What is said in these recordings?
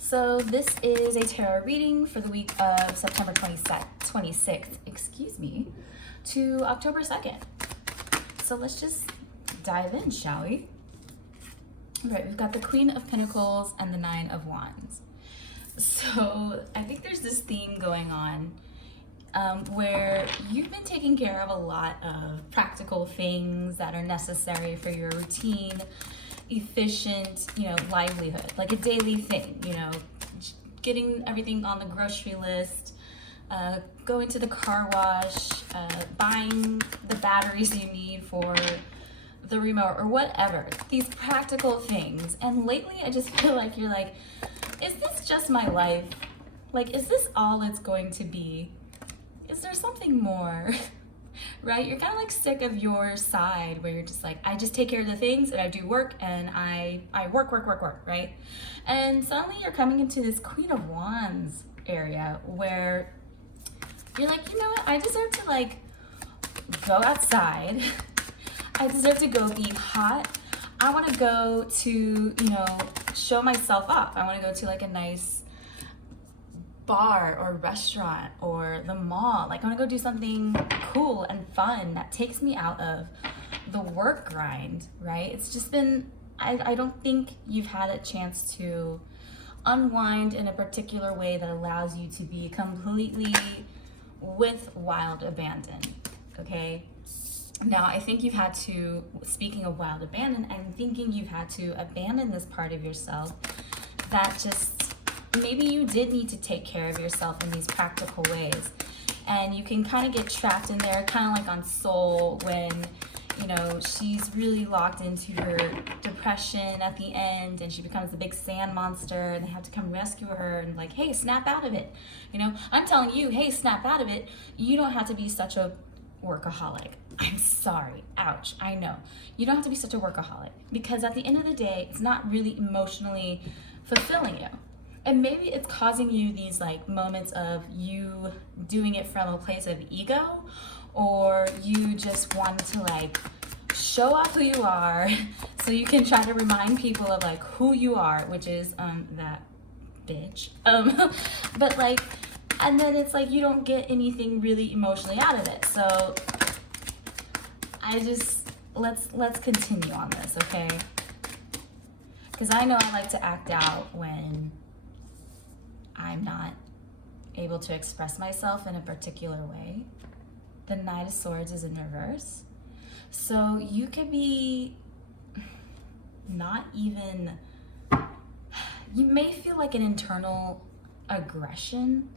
So this is a tarot reading for the week of September 26th, to October 2nd. So let's just dive in, shall we? All right, we've got the Queen of Pentacles and the Nine of Wands. So I think there's this theme going on where you've been taking care of a lot of practical things that are necessary for your routine, efficient, livelihood, like a daily thing, getting everything on the grocery list, going to the car wash, buying the batteries you need for the remote or whatever, these practical things. And lately I just feel like you're like, is this just my life? Like, is this all it's going to be? Is there something more? Right? You're kind of like sick of your side where you're just like, I just take care of the things and I do work and I work, right? And suddenly you're coming into this Queen of Wands area where you're like, you know what? I deserve to go outside. I deserve to go be hot. I want to go to, show myself off. I want to go to a nice bar or restaurant or the mall. I want to go do something cool and fun that takes me out of the work grind, right? It's just been, I don't think you've had a chance to unwind in a particular way that allows you to be completely with wild abandon, okay? Now, I think you've had to, speaking of wild abandon, I'm thinking you've had to abandon this part of yourself that just, maybe you did need to take care of yourself in these practical ways. And you can kind of get trapped in there, kind of like on Soul when, she's really locked into her depression at the end and she becomes a big sand monster and they have to come rescue her and hey, snap out of it. I'm telling you, hey, snap out of it. You don't have to be such a workaholic. I'm sorry. Ouch. I know. You don't have to be such a workaholic because at the end of the day, it's not really emotionally fulfilling you. And maybe it's causing you these moments of you doing it from a place of ego, or you just want to show off who you are so you can try to remind people of who you are, which is that bitch. But and then it's you don't get anything really emotionally out of it. So I just, let's continue on this, okay? Because I know I like to act out when I'm not able to express myself in a particular way. The Knight of Swords is in reverse. So you could be not even, you may feel an internal aggression.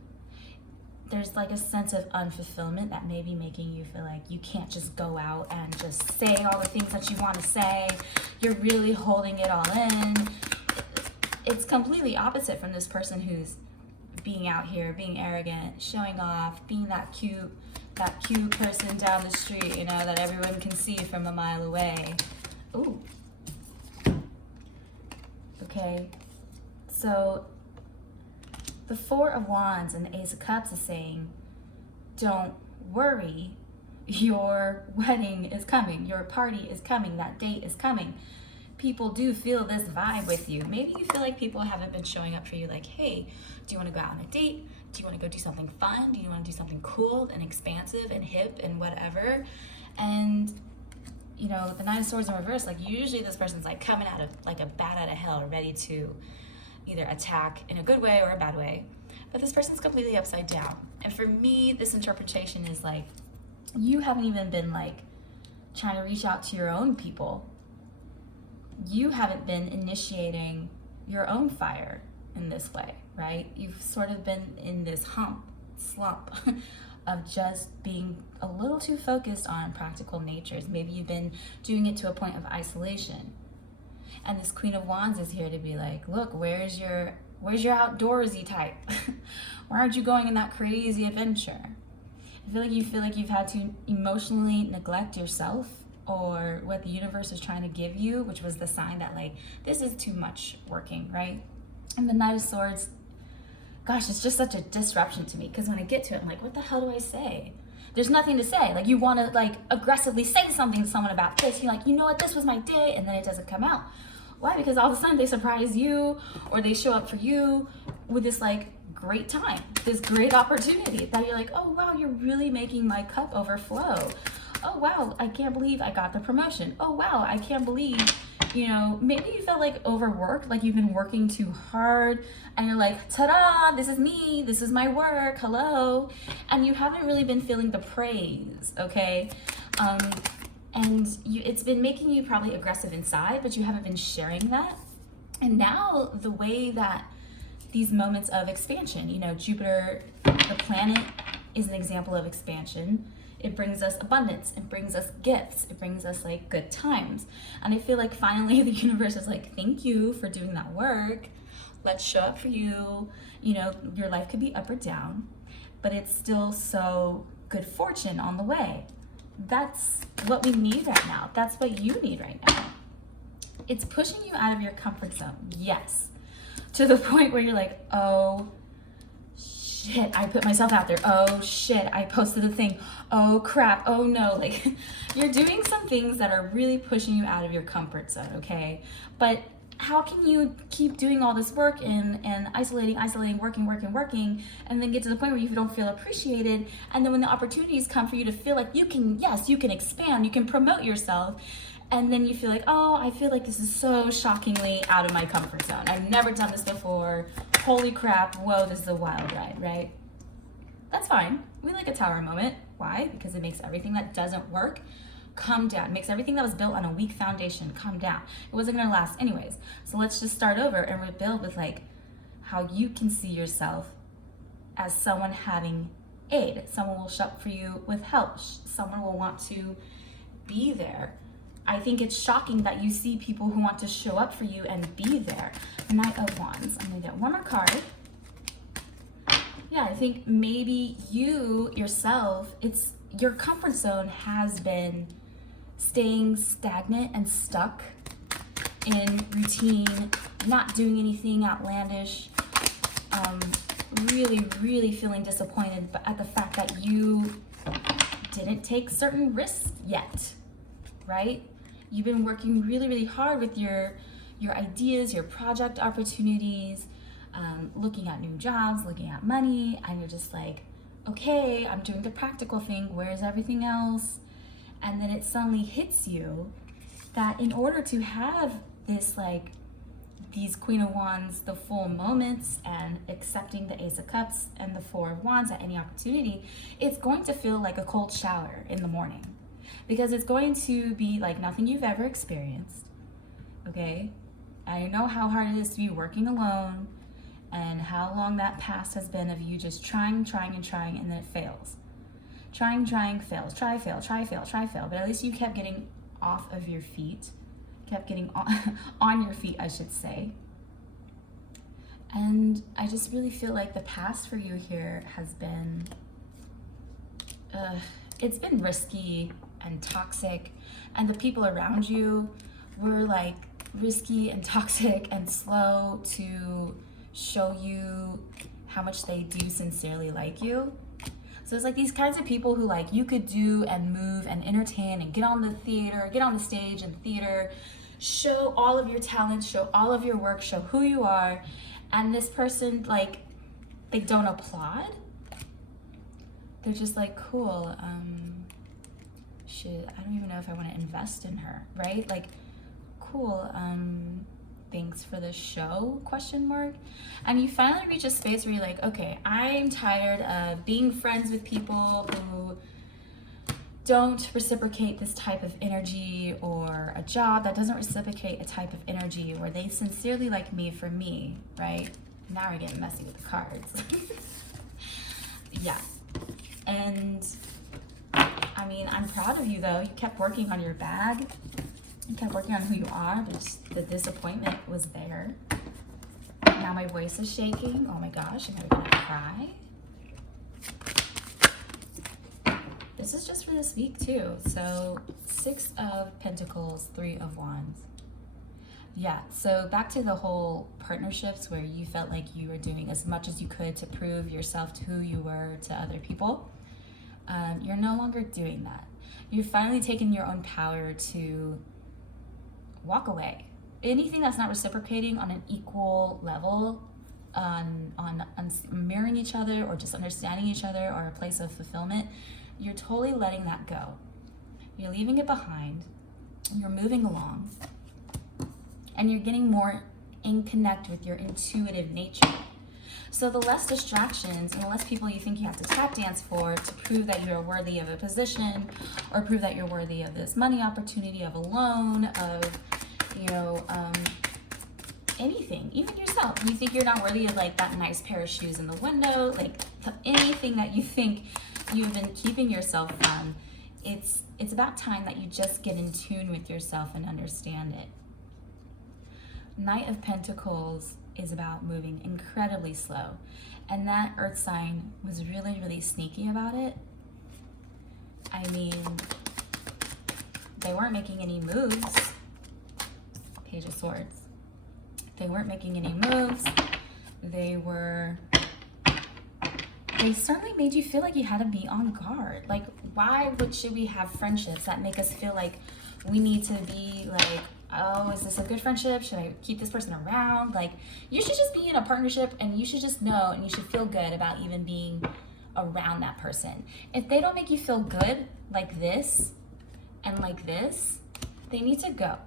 There's a sense of unfulfillment that may be making you feel like you can't just go out and just say all the things that you want to say. You're really holding it all in. It's completely opposite from this person who's being out here, being arrogant, showing off, being that cute person down the street, that everyone can see from a mile away. Ooh. Okay. So the Four of Wands and the Ace of Cups is saying, don't worry, your wedding is coming, your party is coming, that date is coming. People do feel this vibe with you. Maybe you feel like people haven't been showing up for you hey, do you want to go out on a date? Do you want to go do something fun? Do you want to do something cool and expansive and hip and whatever? And, the Nine of Swords in reverse, usually this person's coming out of a bat out of hell, ready to either attack in a good way or a bad way. But this person's completely upside down. And for me, this interpretation is you haven't even been trying to reach out to your own people. You haven't been initiating your own fire in this way, right? You've sort of been in this slump of just being a little too focused on practical natures. Maybe you've been doing it to a point of isolation. And this Queen of Wands is here to be look, where's your outdoorsy type? Why aren't you going on that crazy adventure? I feel like you've had to emotionally neglect yourself or what the universe is trying to give you, which was the sign that this is too much working, right? And the Knight of Swords, gosh, it's just such a disruption to me because when I get to it, I'm what the hell do I say? There's nothing to say. You want to aggressively say something to someone about this. You're you know what, this was my day, and then it doesn't come out. Why? Because all of a sudden they surprise you, or they show up for you with this like great time, this great opportunity that you're like, oh wow, you're really making my cup overflow. Oh wow, I can't believe I got the promotion. Oh wow, I can't believe, you know, maybe you felt like overworked, like you've been working too hard, and you're like, ta-da, this is me, this is my work, hello. And you haven't really been feeling the praise, okay? It's been making you probably aggressive inside, but you haven't been sharing that. And now the way that these moments of expansion, you know, Jupiter, the planet, is an example of expansion. It brings us abundance, it brings us gifts, it brings us like good times. And I feel like finally the universe is like, thank you for doing that work. Let's show up for you. You know, your life could be up or down, but it's still so good fortune on the way. That's what we need right now. That's what you need right now. It's pushing you out of your comfort zone, yes. To the point where you're like, oh shit, I put myself out there. Oh shit, I posted a thing. Oh crap, oh no. Like, you're doing some things that are really pushing you out of your comfort zone, okay? But how can you keep doing all this work and isolating, working, and then get to the point where you don't feel appreciated, and then when the opportunities come for you to feel like you can, yes, you can expand, you can promote yourself, and then you feel like, oh, I feel like this is so shockingly out of my comfort zone. I've never done this before. Holy crap, whoa, this is a wild ride, right? That's fine. We like a tower moment. Why? Because it makes everything that doesn't work come down. It makes everything that was built on a weak foundation come down. It wasn't gonna last anyways. So let's just start over and rebuild with like how you can see yourself as someone having aid. Someone will show up for you with help. Someone will want to be there. I think it's shocking that you see people who want to show up for you and be there. Knight of Wands. I'm gonna get one more card. Yeah, I think maybe you yourself, it's your comfort zone has been staying stagnant and stuck in routine, not doing anything outlandish, really feeling disappointed at the fact that you didn't take certain risks yet, right? You've been working really hard with your ideas, your project opportunities, looking at new jobs, looking at money, and you're just like, okay, I'm doing the practical thing, where's everything else? And then it suddenly hits you that in order to have this, like, these Queen of Wands, the full moments, and accepting the Ace of Cups and the Four of Wands at any opportunity, it's going to feel like a cold shower in the morning. Because it's going to be like nothing you've ever experienced, okay? I know how hard it is to be working alone, and how long that past has been of you just trying, and then it fails. Trying, fails. Try, fail. But at least you kept getting off of your feet. Kept getting on your feet, I should say. And I just really feel like the past for you here has been, it's been risky and toxic. And the people around you were like risky and toxic and slow to show you how much they do sincerely like you. So it's like these kinds of people who like you could do and move and entertain and get on the stage and theater, show all of your talents, show all of your work, show who you are, and this person, like, they don't applaud. They're just like, cool, I don't even know if I want to invest in her, right? Like, cool, thanks for the show, ? And you finally reach a space where you're like, okay, I'm tired of being friends with people who don't reciprocate this type of energy, or a job that doesn't reciprocate a type of energy where they sincerely like me for me, right? Now we're getting messy with the cards. Yeah. And I mean, I'm proud of you though. You kept working on your bag. You kept working on who you are, but just the disappointment was there. Now my voice is shaking. Oh my gosh, am I gonna cry? This is just for this week too. So 6 of Pentacles, 3 of Wands. Yeah, so back to the whole partnerships where you felt like you were doing as much as you could to prove yourself to who you were to other people. You're no longer doing that. You've finally taken your own power to walk away. anything that's not reciprocating on an equal level, on mirroring each other or just understanding each other or a place of fulfillment, you're totally letting that go. You're leaving it behind. You're moving along. And you're getting more in connect with your intuitive nature. So the less distractions and the less people you think you have to tap dance for to prove that you're worthy of a position or prove that you're worthy of this money opportunity, of a loan, of, anything, even yourself. You think you're not worthy of like that nice pair of shoes in the window, like anything that you think you've been keeping yourself from. It's about time that you just get in tune with yourself and understand it. Knight of Pentacles is about moving incredibly slow. And that earth sign was really, really sneaky about it. I mean, they weren't making any moves. Page of Swords. They weren't making any moves. They certainly made you feel like you had to be on guard. Like, should we have friendships that make us feel like we need to be like, oh, is this a good friendship? Should I keep this person around? Like, you should just be in a partnership and you should just know and you should feel good about even being around that person. If they don't make you feel good like this and like this, they need to go.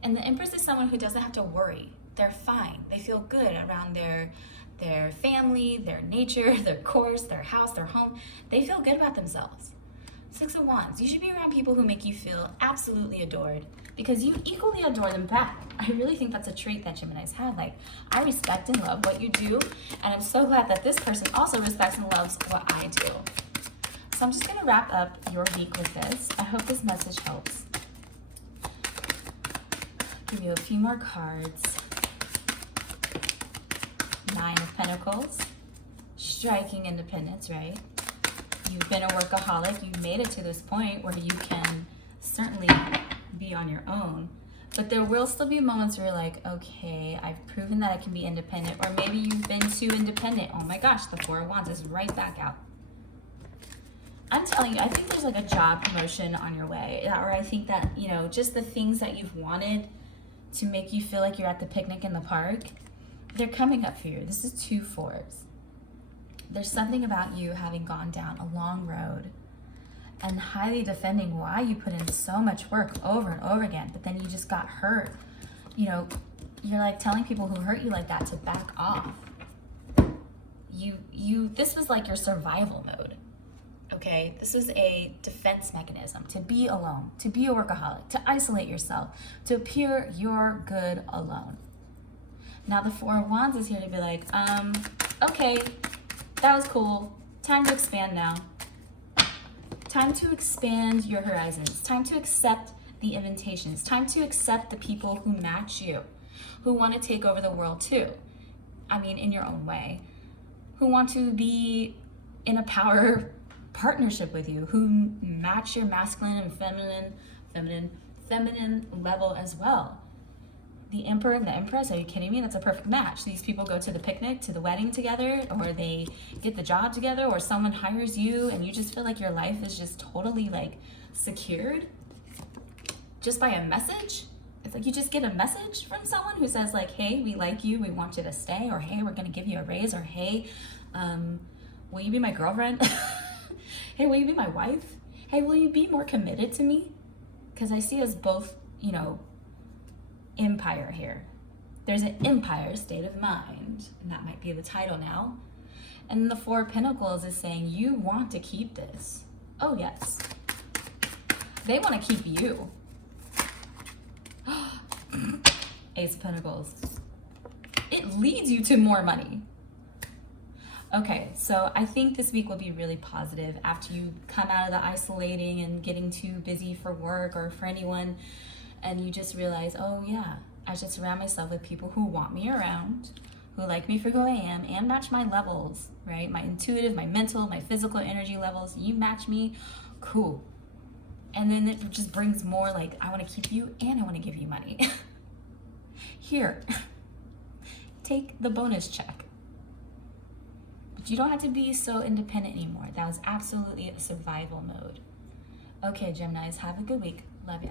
And the Empress is someone who doesn't have to worry. They're fine. They feel good around their family, their nature, their course, their house, their home. They feel good about themselves. Six of Wands. You should be around people who make you feel absolutely adored because you equally adore them back. I really think that's a trait that Geminis have. Like, I respect and love what you do, and I'm so glad that this person also respects and loves what I do. So I'm just going to wrap up your week with this. I hope this message helps. Give you a few more cards. Nine of Pentacles. Striking independence, right? You've been a workaholic. You've made it to this point where you can certainly be on your own. But there will still be moments where you're like, okay, I've proven that I can be independent. Or maybe you've been too independent. Oh my gosh, the Four of Wands is right back out. I'm telling you, I think there's like a job promotion on your way. Or I think that, just the things that you've wanted to make you feel like you're at the picnic in the park, they're coming up for you. This is 2 4s. There's something about you having gone down a long road and highly defending why you put in so much work over and over again, but then you just got hurt. You're like telling people who hurt you like that to back off. This was like your survival mode. Okay, this was a defense mechanism to be alone, to be a workaholic, to isolate yourself, to appear you're good alone. Now the Four of Wands is here to be like, okay, that was cool. Time to expand now. Time to expand your horizons. Time to accept the invitations. Time to accept the people who match you, who want to take over the world too. I mean, in your own way. Who want to be in a power partnership with you, who match your masculine and feminine level as well. The Emperor and the Empress, are you kidding me? That's a perfect match. These people go to the picnic, to the wedding together, or they get the job together, or someone hires you and you just feel like your life is just totally like secured just by a message. It's like you just get a message from someone who says like, hey, we like you, we want you to stay, or hey, we're gonna give you a raise, or hey, will you be my girlfriend? Hey, will you be my wife? Hey, will you be more committed to me? Because I see us both, empire here. There's an empire state of mind, and that might be the title now. And the Four of Pentacles is saying, you want to keep this. Oh, yes. They want to keep you. Ace of Pentacles. It leads you to more money. Okay, so I think this week will be really positive after you come out of the isolating and getting too busy for work or for anyone, and you just realize, oh yeah, I should surround myself with people who want me around, who like me for who I am and match my levels, right? My intuitive, my mental, my physical energy levels. You match me, cool. And then it just brings more like, I want to keep you and I want to give you money. Here, take the bonus check. But you don't have to be so independent anymore. That was absolutely a survival mode. Okay, Geminis, have a good week. Love ya.